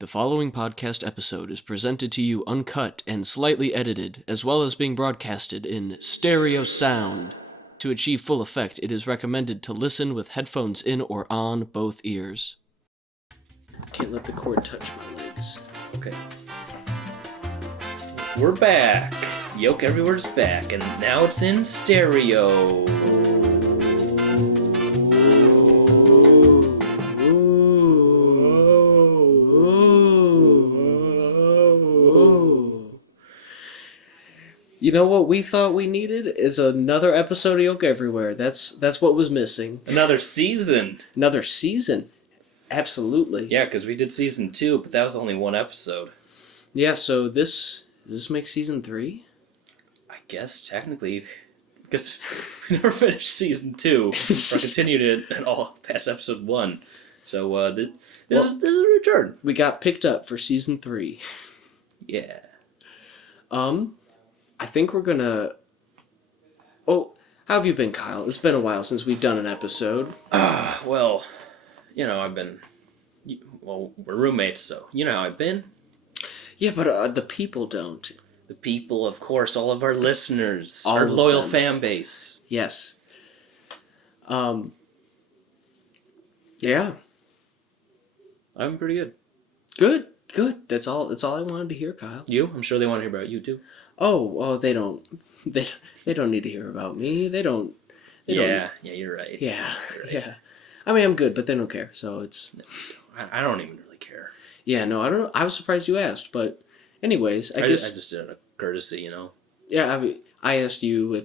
The following podcast episode is presented to you uncut and slightly edited, as well as being broadcasted in stereo sound. To achieve full effect, it is recommended to listen with headphones in or on both ears. Can't let the cord touch my legs. Okay. We're back. Yolk Everywhere's back, and now it's in stereo. You know what we thought we needed is another episode of Yolk Everywhere. That's what was missing. Another season. Another season. Absolutely. Yeah, because we did season 2, but that was only one episode. Yeah, so does this make season 3? I guess, technically, because we never finished season 2, or continued it at all past episode 1. So, this is a return. We got picked up for season 3. Yeah. I think we're gonna... Oh, how have you been, Kyle? It's been a while since we've done an episode. Well, I've been... Well, we're roommates, so you know how I've been. Yeah, but the people don't. The people, of course, all of our listeners, All our of loyal them. fan base. Yes. Yeah. I'm pretty good. Good. That's all I wanted to hear, Kyle. You? I'm sure they want to hear about you, too. Oh, they don't. They don't need to hear about me. They don't. Yeah, you're right. Yeah, You're right. yeah. I mean, I'm good, but they don't care. So it's. I don't even really care. Yeah, no, I don't know. I was surprised you asked, but, anyways, I guess. I just did it a courtesy, Yeah, I mean, I asked you.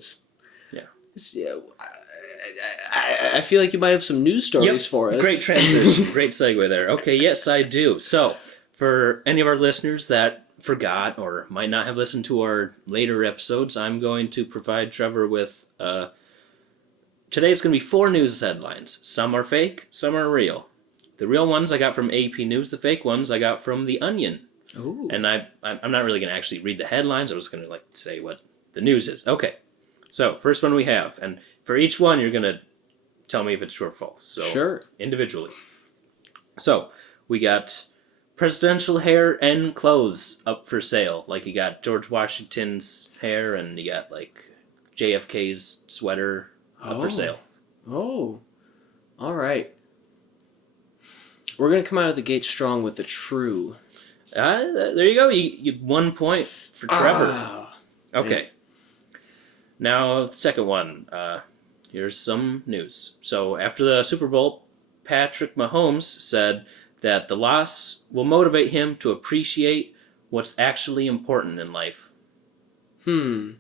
Yeah. I feel like you might have some news stories for us. Great transition. Great segue there. Okay, yes, I do. So, for any of our listeners that forgot or might not have listened to our later episodes, I'm going to provide Trevor with... Today it's going to be 4 news headlines. Some are fake, some are real. The real ones I got from AP News. The fake ones I got from The Onion. Ooh. And I'm not really going to actually read the headlines. I'm just going to say what the news is. Okay. So, first one we have. And for each one, you're going to tell me if it's true or false. So, Sure. Individually. So, we got presidential hair and clothes up for sale. Like, you got George Washington's hair and you got, JFK's sweater up for sale. Oh. All right. We're going to come out of the gate strong with the true. There you go. You 1 point for Trevor. Okay. Man. Now, the second one. Here's some news. So, after the Super Bowl, Patrick Mahomes said that the loss will motivate him to appreciate what's actually important in life. I'm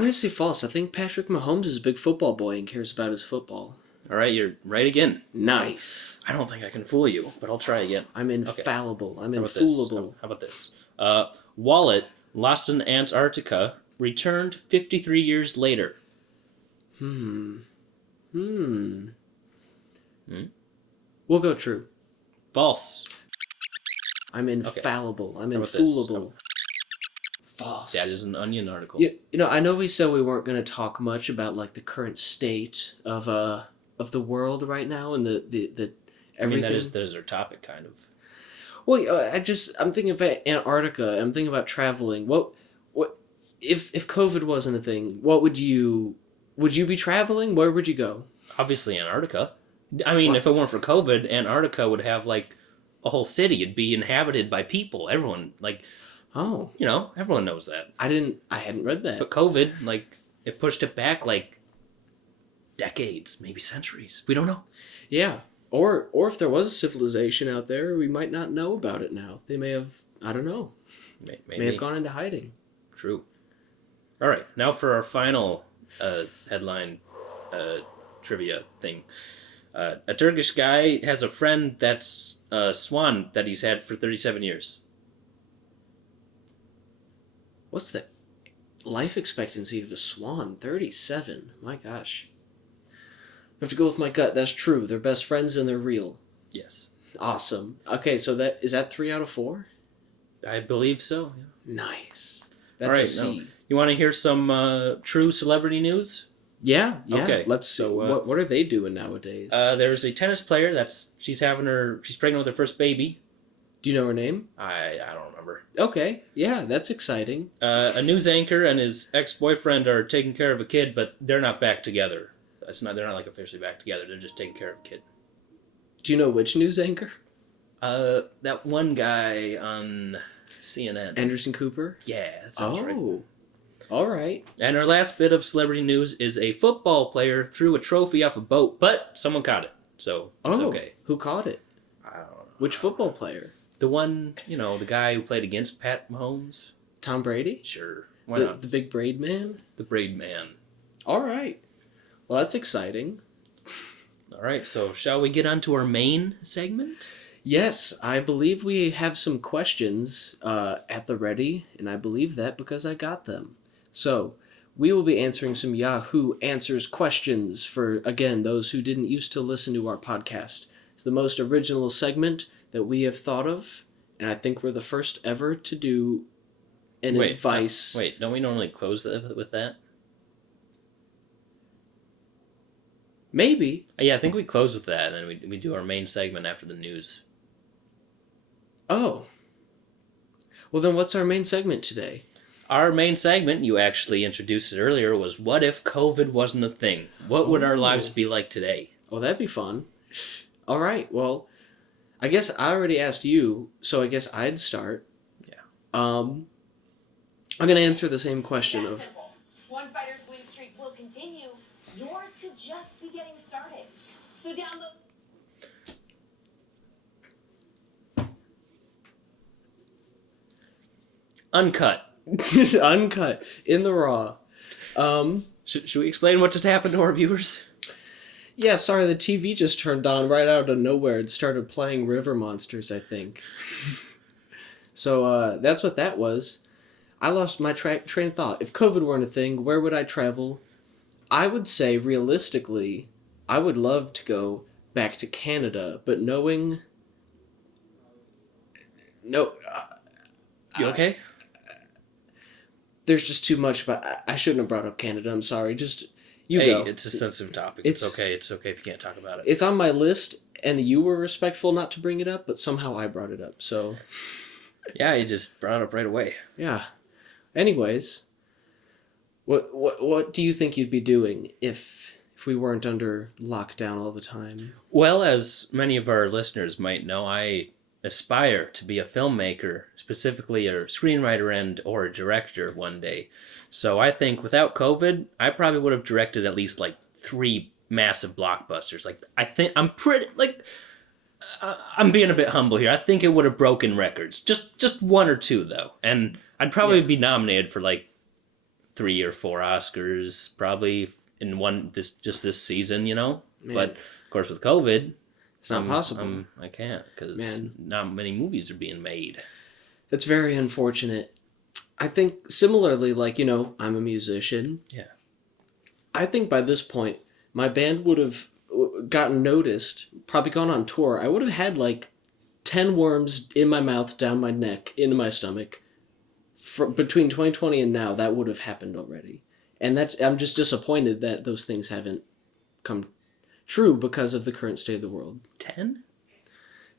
going to say false. I think Patrick Mahomes is a big football boy and cares about his football. All right, you're right again. Nice. I don't think I can fool you, but I'll try again. I'm infallible. I'm How about this? infoolable. How about this? Wallet lost in Antarctica returned 53 years later. We'll go true. False. I'm infallible. I'm How about this? infoolable. False. That is an Onion article. I know we said we weren't going to talk much about the current state of the world right now and the everything. I mean, that is our topic, kind of. Well, I'm thinking of Antarctica. I'm thinking about traveling. What if COVID wasn't a thing? Would you be traveling? Where would you go? Obviously, Antarctica. I mean, if it weren't for COVID, Antarctica would have a whole city. It'd be inhabited by people. Everyone, Oh, everyone knows that. I hadn't read that. But COVID, it pushed it back decades, maybe centuries. We don't know. Yeah. Or if there was a civilization out there, we might not know about it now. They may have, I don't know, Maybe. may have gone into hiding. True. All right, now for our final headline trivia thing. A Turkish guy has a friend that's a swan that he's had for 37 years. What's the life expectancy of a swan? 37. My gosh. I have to go with my gut. That's true. They're best friends and they're real. Yes. Awesome. Okay, so is that 3 out of 4? I believe so. Yeah. Nice. All That's right, a C. now, you want to hear some true celebrity news? Yeah. Okay, Let's see. so, What are they doing nowadays? There's a tennis player she's pregnant with her first baby. Do you know her name? I don't remember. Okay. Yeah, that's exciting. A news anchor and his ex-boyfriend are taking care of a kid, but they're not back together. They're not like officially back together. They're just taking care of a kid. Do you know which news anchor? That one guy on CNN. Anderson Cooper? Yeah, that sounds right. Oh. All right. And our last bit of celebrity news is a football player threw a trophy off a boat, but someone caught it, so it's okay. Who caught it? I don't know. Which football player? The one, the guy who played against Pat Mahomes? Tom Brady? Sure. Why not? The big braid man? The braid man. All right. Well, that's exciting. All right, so shall we get on to our main segment? Yes, I believe we have some questions at the ready, and I believe that because I got them. So, we will be answering some Yahoo Answers questions for, again, those who didn't used to listen to our podcast. It's the most original segment that we have thought of, and I think we're the first ever to do an advice. Wait, don't we normally close with that? Maybe. Yeah, I think we close with that, and then we do our main segment after the news. Oh. Well, then what's our main segment today? Our main segment, you actually introduced it earlier, was what if COVID wasn't a thing? What would our lives be like today? Oh, that'd be fun. All right, well, I guess I already asked you, so I guess I'd start. Yeah. I'm going to answer the same question of... Simple. One fighter's win streak will continue. Yours could just be getting started. So download... Uncut. Uncut. In the raw. Should we explain what just happened to our viewers? Yeah, sorry, the TV just turned on right out of nowhere and started playing River Monsters, I think. So, that's what that was. I lost my train of thought. If COVID weren't a thing, where would I travel? I would say, realistically, I would love to go back to Canada, but knowing... No... You okay? There's just too much, but I shouldn't have brought up Canada, I'm sorry. Just, go. It's a sensitive topic. It's okay if you can't talk about it. It's on my list, and you were respectful not to bring it up, but somehow I brought it up, so... Yeah, you just brought it up right away. Yeah. Anyways, what do you think you'd be doing if we weren't under lockdown all the time? Well, as many of our listeners might know, I aspire to be a filmmaker, specifically a screenwriter or a director one day. So I think without COVID, I probably would have directed at least like 3 massive blockbusters. I'm being a bit humble here. I think it would have broken records. Just 1 or 2 though. And I'd probably be nominated for like 3 or 4 Oscars probably in this season, Man. But of course with COVID, it's not possible. I can't because not many movies are being made. It's very unfortunate. I think similarly, I'm a musician. Yeah. I think by this point, my band would have gotten noticed, probably gone on tour. I would have had 10 worms in my mouth, down my neck, into my stomach. Between 2020 and now, that would have happened already. And I'm just disappointed that those things haven't come true because of the current state of the world. 10?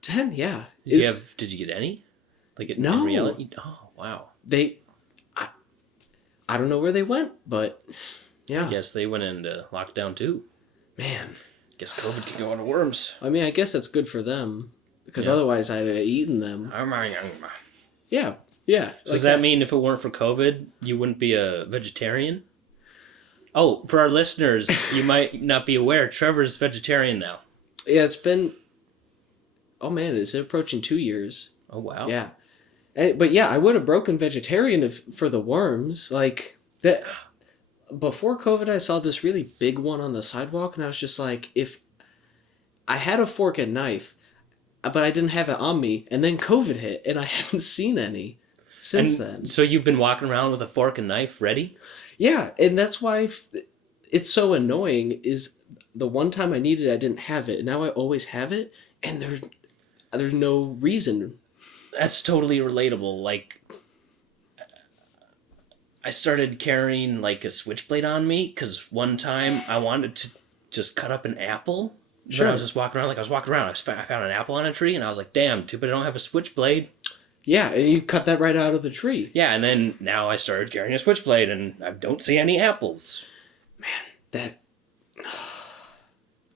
10, yeah. Did you get any? No. In reality? Oh, wow. I don't know where they went, but yeah. I guess they went into lockdown too. Man. Guess COVID can go on to worms. I mean, I guess that's good for them, because otherwise I'd have eaten them. Yeah. So does that mean if it weren't for COVID, you wouldn't be a vegetarian? Oh, for our listeners, you might not be aware, Trevor's vegetarian now. Yeah, it's been... Oh man, is it approaching 2 years? Oh, wow. Yeah. But yeah, I would have broken vegetarian for the worms. That. Before COVID, I saw this really big one on the sidewalk, and I was just like, if I had a fork and knife, but I didn't have it on me, and then COVID hit, and I haven't seen any since then. So you've been walking around with a fork and knife ready? Yeah, and that's why it's so annoying, is the one time I needed it, I didn't have it, and now I always have it, and there's no reason. That's totally relatable. I started carrying like a switchblade on me because one time I wanted to just cut up an apple. Sure. But I was just walking around like I was walking around. I found an apple on a tree and I was like, damn, too bad I don't have a switchblade. Yeah, and you cut that right out of the tree. Yeah, and then now I started carrying a switchblade and I don't see any apples. That,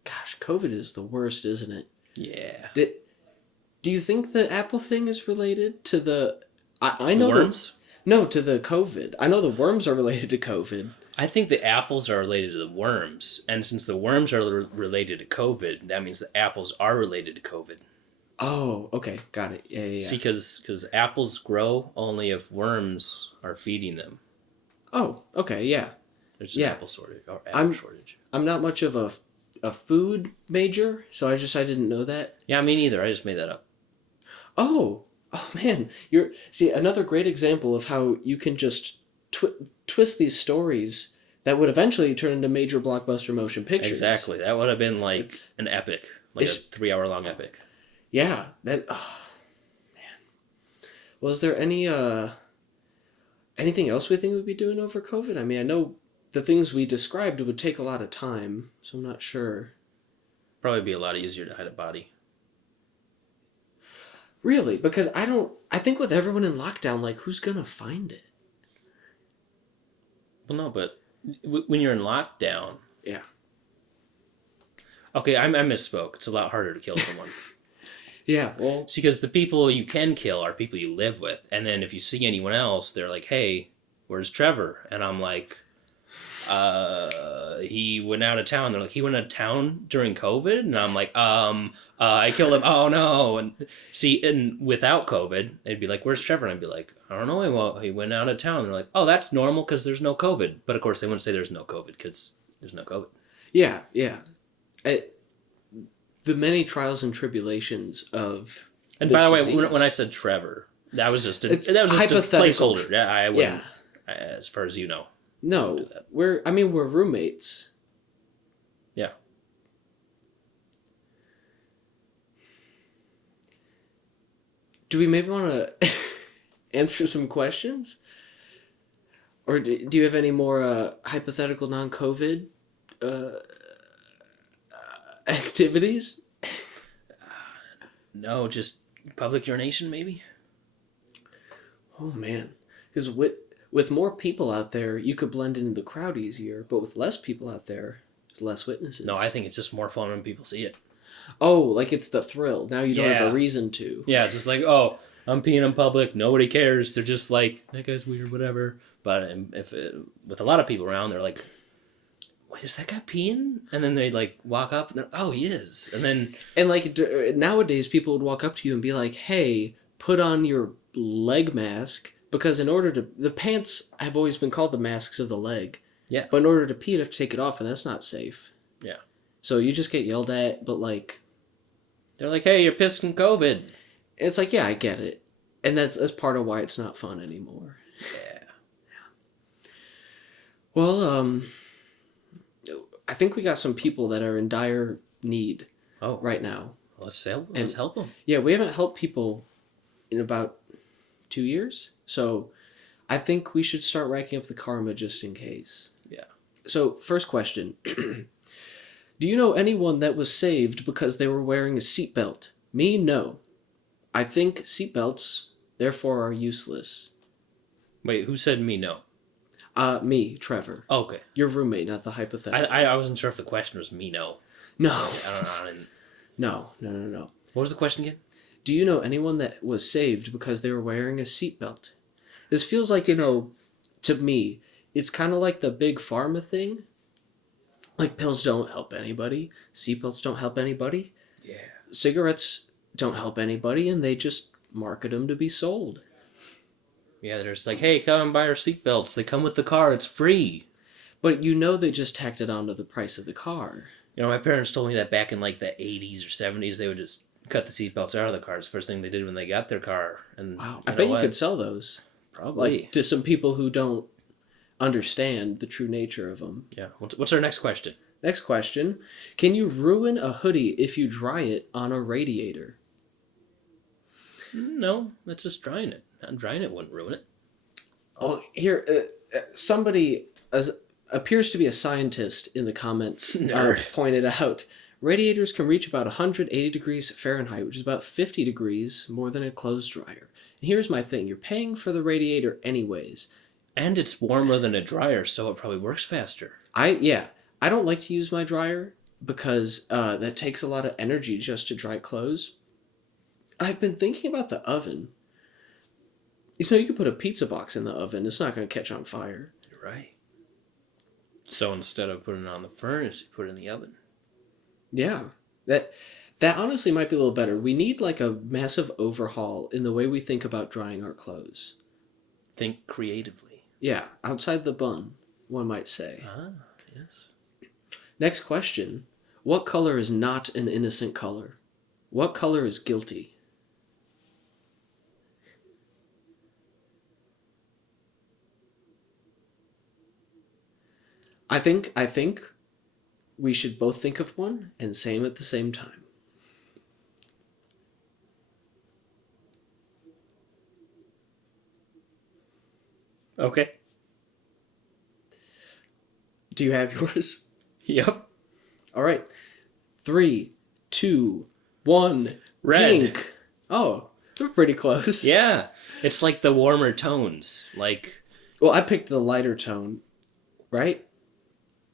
gosh, COVID is the worst, isn't it? Yeah. Do you think the apple thing is related to the? I The know worms? No, to the COVID. I know the worms are related to COVID. I think the apples are related to the worms. And since the worms are related to COVID, that means the apples are related to COVID. Oh, okay, got it. Yeah. See, because apples grow only if worms are feeding them. Oh, okay, yeah. There's an Yeah. apple shortage. Or apple shortage. I'm not much of a food major, so I didn't know that. Yeah, me neither. I just made that up. Oh man, see another great example of how you can just twist these stories that would eventually turn into major blockbuster motion pictures. Exactly. That would have been like It's- an epic, like a 3-hour long epic. Yeah, that. Oh, man. Well, is there anything else we think we'd be doing over COVID? I mean, I know the things we described would take a lot of time, so I'm not sure. Probably be a lot easier to hide a body. Really, because I think with everyone in lockdown, like, who's gonna find it? Well, no, but when you're in lockdown. Yeah. Okay, I misspoke. It's a lot harder to kill someone. Yeah, well, See, because the people you can kill are people you live with. And then if you see anyone else, they're like, hey, where's Trevor? And I'm like, he went out of town. They're like, he went out of town during COVID? And I'm like, I killed him. Oh, no. And see, and without COVID, they'd be like, where's Trevor? And I'd be like, I don't know. He went out of town. They're like, oh, that's normal because there's no COVID. But of course, they wouldn't say there's no COVID because there's no COVID. yeah. The many trials and tribulations of. And this by the way, disease. when I said Trevor, that was just a It's hypothetical hypothetical. placeholder. Yeah, I wouldn't. As far as you know. No, do that. we're roommates. Yeah. Do we maybe want to answer some questions? Or do you have any more hypothetical non-COVID activities? No, just public urination, maybe? Oh man, because with more people out there, you could blend into the crowd easier. But with less people out there, there's less witnesses. No, I think it's just more fun when people see it. Oh, like it's the thrill. Now you don't have Yeah. a reason to. Yeah, it's just like, oh, I'm peeing in public. Nobody cares. They're just like, that guy's weird, whatever. But with a lot of people around, they're like, wait, is that guy peeing? And then they like walk up and they're, oh, he is. And then And like nowadays, people would walk up to you and be like, "Hey, put on your leg mask," because in order to the pants have always been called the masks of the leg. Yeah. But in order to pee, you have to take it off, and that's not safe. Yeah. So you just get yelled at, but like they're like, hey, you're pissing COVID. it's like, yeah, I get it, and that's part of why it's not fun anymore. Yeah. Well, I think we got some people that are in dire need Oh, right now. let's help them. Yeah, we haven't helped people in about 2 years, so I think we should start racking up the karma just in case. Yeah. So, first question. Do you know anyone that was saved because they were wearing a seatbelt? Me, no. I think seatbelts, therefore, are useless. Wait, who said me no? Me, Trevor. Oh, okay. Your roommate, not the hypothetical. I wasn't sure if the question was me no. No. I don't know. I didn't... No. What was the question again? Do you know anyone that was saved because they were wearing a seatbelt? This feels like, to me, it's kind of like the big pharma thing. Like, pills don't help anybody. Seatbelts don't help anybody. Yeah. Cigarettes don't help anybody, and they just market them to be sold. Yeah, they're just like, hey, come and buy our seatbelts. They come with the car. It's free. But they just tacked it onto the price of the car. You know, my parents told me that back in like the 80s or 70s, they would just cut the seatbelts out of the cars. First thing they did when they got their car. And Wow. I bet you could sell those. Probably. Like, to some people who don't understand the true nature of them. Yeah. What's our next question? Next question. Can you ruin a hoodie if you dry it on a radiator? No, that's just drying it. Not drying it wouldn't ruin it. Oh, here, somebody appears to be a scientist in the comments Nerd. pointed out radiators can reach about 180 degrees Fahrenheit, which is about 50 degrees more than a clothes dryer. And here's my thing: you're paying for the radiator anyways. And it's warmer than a dryer, so it probably works faster. I don't like to use my dryer because that takes a lot of energy just to dry clothes. I've been thinking about the oven. You know, you could put a pizza box in the oven. It's not going to catch on fire. You're right. So instead of putting it on the furnace, you put it in the oven. Yeah. That honestly might be a little better. We need like a massive overhaul in the way we think about drying our clothes. Think creatively. Yeah, outside the bun, one might say. Ah, yes. Next question. What color is not an innocent color? What color is guilty? I think we should both think of one and say them at the same time. Okay. Do you have yours? Yep. All right. 3, 2, 1. Red. Pink. Oh, we're pretty close. Yeah. It's like the warmer tones. Like, Well, I picked the lighter tone, right?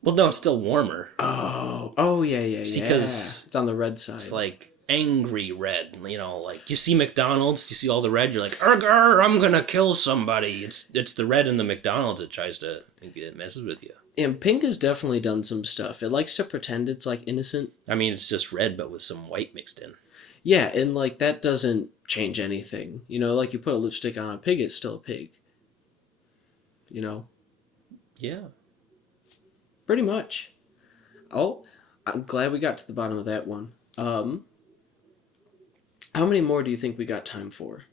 well, no, it's still warmer. Oh, yeah. Because it's on the red side. It's like angry red. You know, like you see McDonald's, you see all the red, you're like, "Arr, I'm gonna kill somebody." It's the red in the McDonald's that tries to, it messes with you. And pink has definitely done some stuff. It likes to pretend it's like innocent. I mean, it's just red, but with some white mixed in. Yeah, and like that doesn't change anything. You know, like you put a lipstick on a pig, it's still a pig. You know? Yeah. Pretty much. Oh, I'm glad we got to the bottom of that one. How many more do you think we got time for?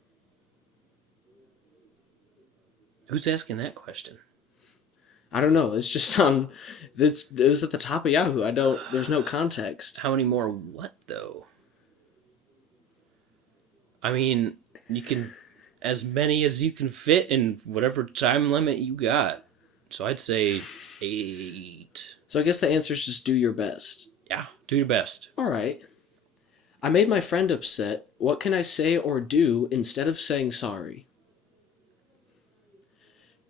Who's asking that question? I don't know. It's just it was at the top of Yahoo. There's no context. How many more what, though? I mean, you can, as many as you can fit in whatever time limit you got. So I'd say 8. So I guess the answer is just do your best. Yeah, do your best. All right. I made my friend upset. What can I say or do instead of saying sorry?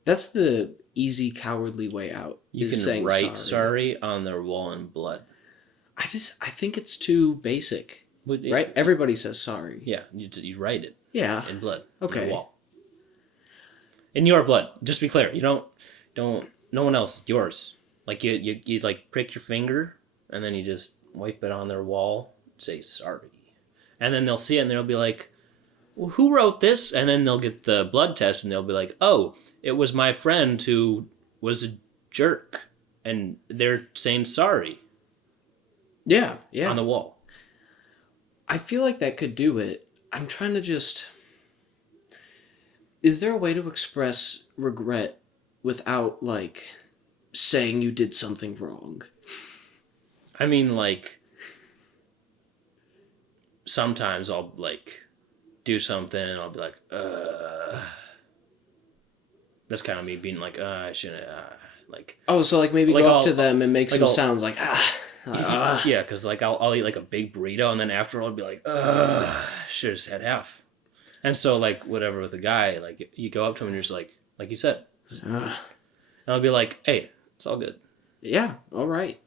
That's the easy, cowardly way out. You is can saying write sorry on their wall in blood. I think it's too basic. Right? Everybody says sorry. Yeah, you write it. Yeah. In blood. Okay. On the wall. In your blood. Just be clear. You don't. No one else. Yours. Like you like prick your finger, and then you just wipe it on their wall. Say sorry, and then they'll see it, and they'll be like, "Well, who wrote this?" And then they'll get the blood test, and they'll be like, "Oh, it was my friend who was a jerk," and they're saying sorry. Yeah. On the wall. I feel like that could do it. I'm trying to just... Is there a way to express regret without, like, saying you did something wrong? I mean, like, sometimes I'll, like, do something and I'll be like, That's kind of me being like, I shouldn't, like... Oh, so, like, maybe like go up to them and make some I'll- sounds like, Yeah, because, like, I'll eat, like, a big burrito, and then after I'll be like, should have just had half. And so, like, whatever with the guy, like, you go up to him and you're just like you said. And I'll be like, hey, it's all good. Yeah, all right.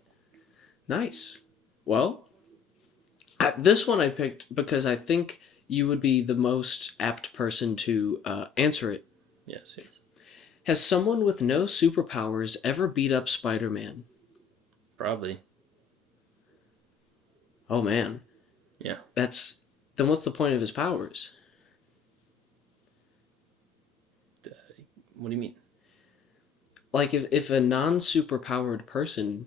Nice. Well, this one I picked because I think you would be the most apt person to answer it. Yes. Has someone with no superpowers ever beat up Spider-Man? Probably. Oh, man. Yeah. Then what's the point of his powers? What do you mean? Like, if a non-superpowered person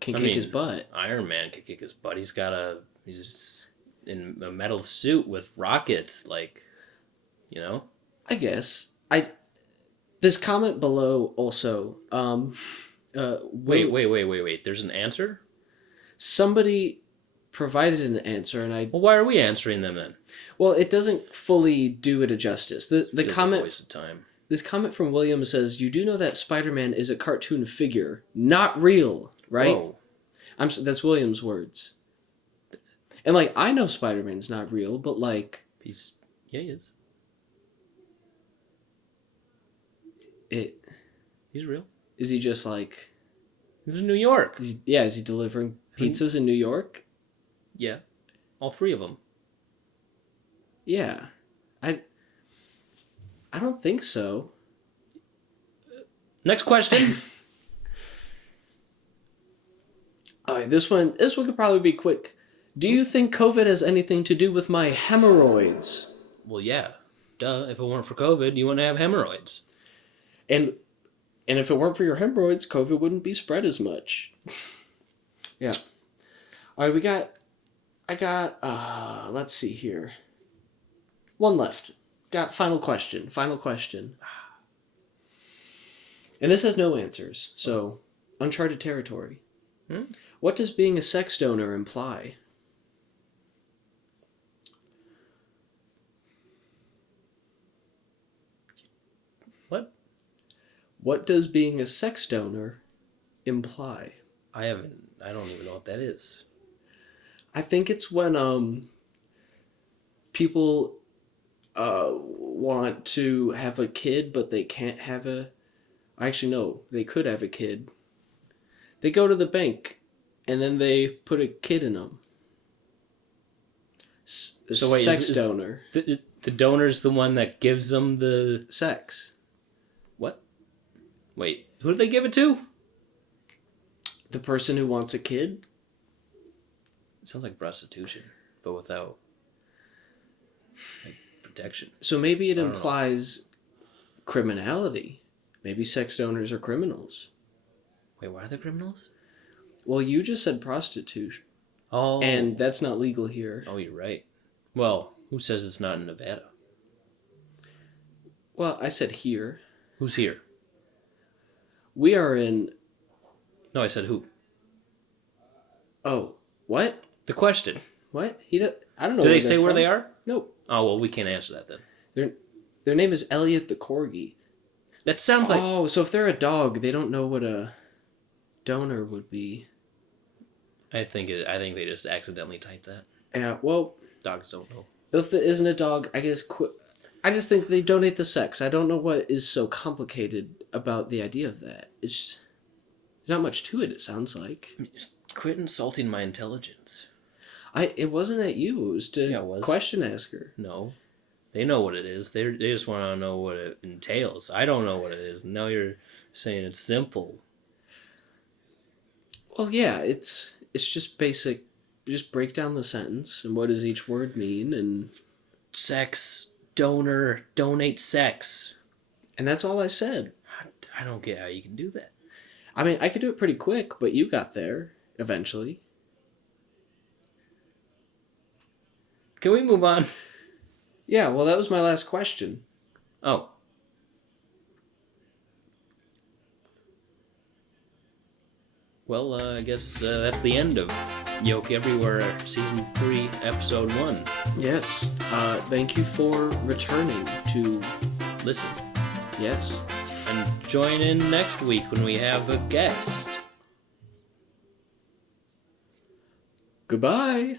can kick his butt... Iron Man can kick his butt. He's in a metal suit with rockets, like, you know? I guess. This comment below also... Wait. There's an answer? Somebody provided an answer, and Well, why are we answering them then? Well, it doesn't fully do it a justice. The Feels comment... like a waste of time. This comment from William says, "You do know that Spider-Man is a cartoon figure, not real, right?" Whoa. That's William's words. And like, I know Spider-Man's not real, but like, He is. He's real. Is he just like? He was in New York. Is he delivering pizzas in New York? Yeah, all 3 of them. Yeah, I don't think so. Next question. All right, this one could probably be quick. Do you think COVID has anything to do with my hemorrhoids? Well, yeah. Duh. If it weren't for COVID, you wouldn't have hemorrhoids. And if it weren't for your hemorrhoids, COVID wouldn't be spread as much. Yeah. All right, I got, let's see here. One left. Got final question. And this has no answers, so uncharted territory. What does being a sex donor imply? What? What does being a sex donor imply? I don't even know what that is. I think it's when people want to have a kid, but they can't have a... Actually, no, they could have a kid. They go to the bank, and then they put a kid in them. So wait, sex donor. The donor's the one that gives them the... Sex. What? Wait, who do they give it to? The person who wants a kid? It sounds like prostitution, but without protection. So maybe it implies criminality. Maybe sex donors are criminals. Wait, why are they criminals? Well, you just said prostitution. Oh. And that's not legal here. Oh, you're right. Well, who says it's not in Nevada? Well, I said here. Who's here? We are in... No, I said who. Oh, what? The question. What? I don't know. Do they say where they are? Nope. Oh, well, we can't answer that then. Their name is Elliot the Corgi. That sounds like... Oh, so if they're a dog, they don't know what a donor would be. I think they just accidentally typed that. Yeah, well... Dogs don't know. If it isn't a dog, I guess... I just think they donate the sex. I don't know what is so complicated about the idea of that. There's not much to it, it sounds like. Just quit insulting my intelligence. It wasn't at you. It was to question asker. No. They know what it is. They just want to know what it entails. I don't know what it is. Now you're saying it's simple. Well, yeah, it's just basic. Just break down the sentence and what does each word mean, and sex, donor, donate sex. And that's all I said. I don't get how you can do that. I mean, I could do it pretty quick, but you got there eventually. Can we move on? Yeah, well, that was my last question. Oh. Well, I guess that's the end of Yolk Everywhere Season 3, Episode 1. Yes. Thank you for returning to listen. Yes. And join in next week when we have a guest. Goodbye.